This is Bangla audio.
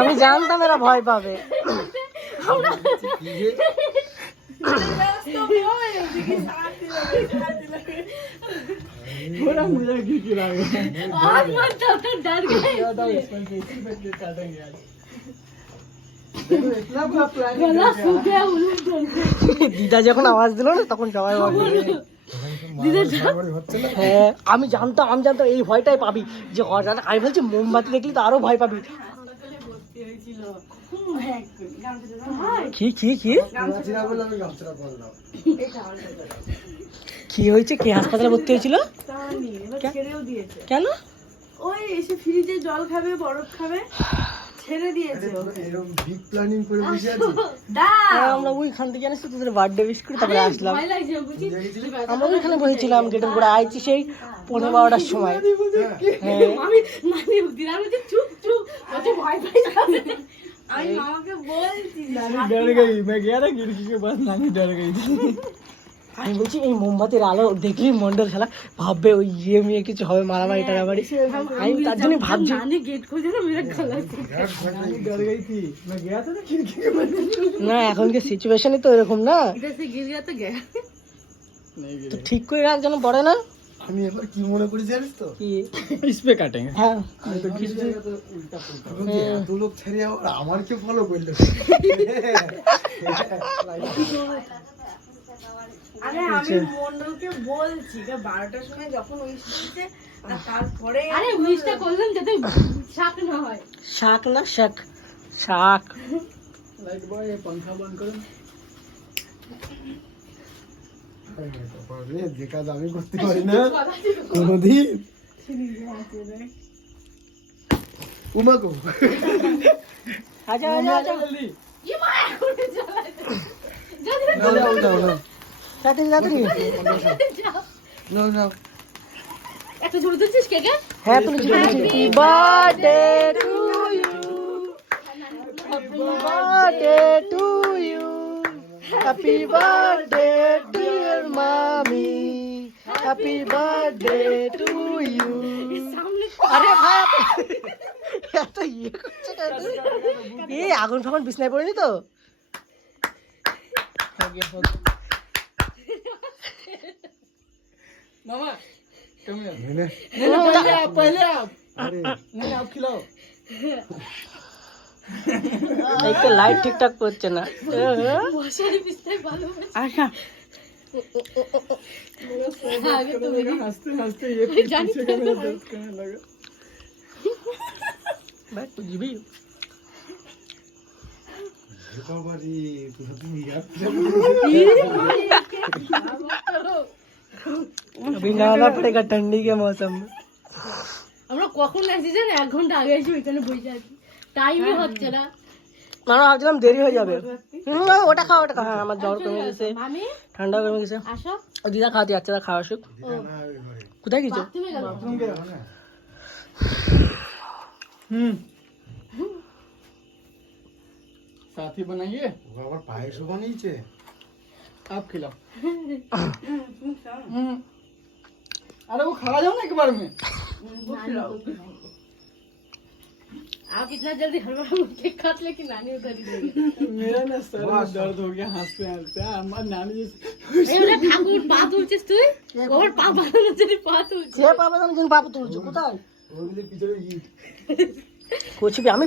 আমি জানতাম এরা ভয় পাবে। দিদা যখন আওয়াজ দিল না তখন সবাই হ্যাঁ আমি জানতাম এই ভয়টাই পাবি যে আমি বলছি মোমবাতি দেখলি তো আরো ভয় পাবি। কি কি কি কি হয়েছে? কে হাসপাতালে ভর্তি হয়েছিল? কেন? ওই এসে ফ্রিজে জল খাবে, বরফ খাবে, ছেড়ে দিয়েছে। এরকম বিগ প্ল্যানিং করে বসে আছে। আমরা ওইখান থেকে জানিস তো তোদের বার্থডে উইশ করে তারপরে আসলাম। আমরা ওইখানে বসেছিলাম গেটের উপরে, আইছি সেই 11:30টার সময়। আমি মামাকে বলছি আমি বলছি এই মোমবাতির আলো দেখলি মন্ডল খেলা ভাববে ওই ইয়ে মেয়ে কিছু হবে, মারামারি টারামারি। আমি তার জন্য ভাবছি না এখনকার সিচুয়েশনই তো এরকম না, তো ঠিক করে রাখ যেন পড়ে না। আমি এবার কি মনে করি জানিস তো, কি স্প্রে কাটিং। হ্যাঁ এত লোক ছেড়ে আমার কে ফলো করলো। আরে আমি মন্ডলকে বলছি 12টার সময় যখন উইশ দিতে, আর তারপরে আরে উইশটা করলাম যাতে শাক না হয়। শাক না শাক, শাক। লাইট বয় पंखा বন্ধ করুন। যে কাজ আমি করতে পারি না কোনদিন। উমাগো আচ্ছা আচ্ছা আচ্ছা জলদি কি মা করে জ্বালায় তাড়াতাড়ি তাড়াতাড়ি। নো নো এত জোরে দিচ্ছিস কেকে? হ্যাঁ তুমি happy birthday to you, happy birthday to you, happy birthday dear মামি, হ্যাপি বার্থডে টু ইউ। আরে ভাই এত ইয়ে করছে কেন? এই আগুন ফাগুন বিছনায় পড়েনি তো? मामा कम हियर। पहले आप नहीं आप खिलाओ। একটা লাইট ঠিকঠাক করছে না। মশারি বিছাই ভালো। আচ্ছা আগে তুমি हंसते हंसते ये पीछे का मेरा दर्द करने लगा। ভাই তুই দিবি? बाबारी তুমি यार अभी नहाना पड़ेगा ठंडी के मौसम में। আমরা কখন আসছি জানেন? 1 ঘন্টা আগে এসে ওইখানে বসে আছি, টাইমই হচ্ছে না। আমরা ভাবছিলাম দেরি হয়ে যাবে। ওটা খাও ওটা খাও। হ্যাঁ আমার জ্বর কমে গেছে, মামি ঠান্ডা কমে গেছে। আসো। ও দিদা খাওয়াতে যাচ্ছে, তা খাওয়া শুক। কোথায় গেছো? তুমি গেল साथी बनाइए। বাবার পায়েসও বানিয়েছে। आप खिलाओ। अरे वो खा जाओ ना एक बार में। आप इतना जल्दी हलवा केक काट लेकिन नानी उधर ही देगी। मेरा ना सर में दर्द हो गया हंसते हंसते। हमार नानी जैसे এবারে ঠাকুর পা তুলছিস তুই? ওর পা বানানোর জন্য পা তুলছিস। সে পাবে না, কিন্তু পাপা তুলছো কোথায়? ওগুলো পিছনে করছি আমি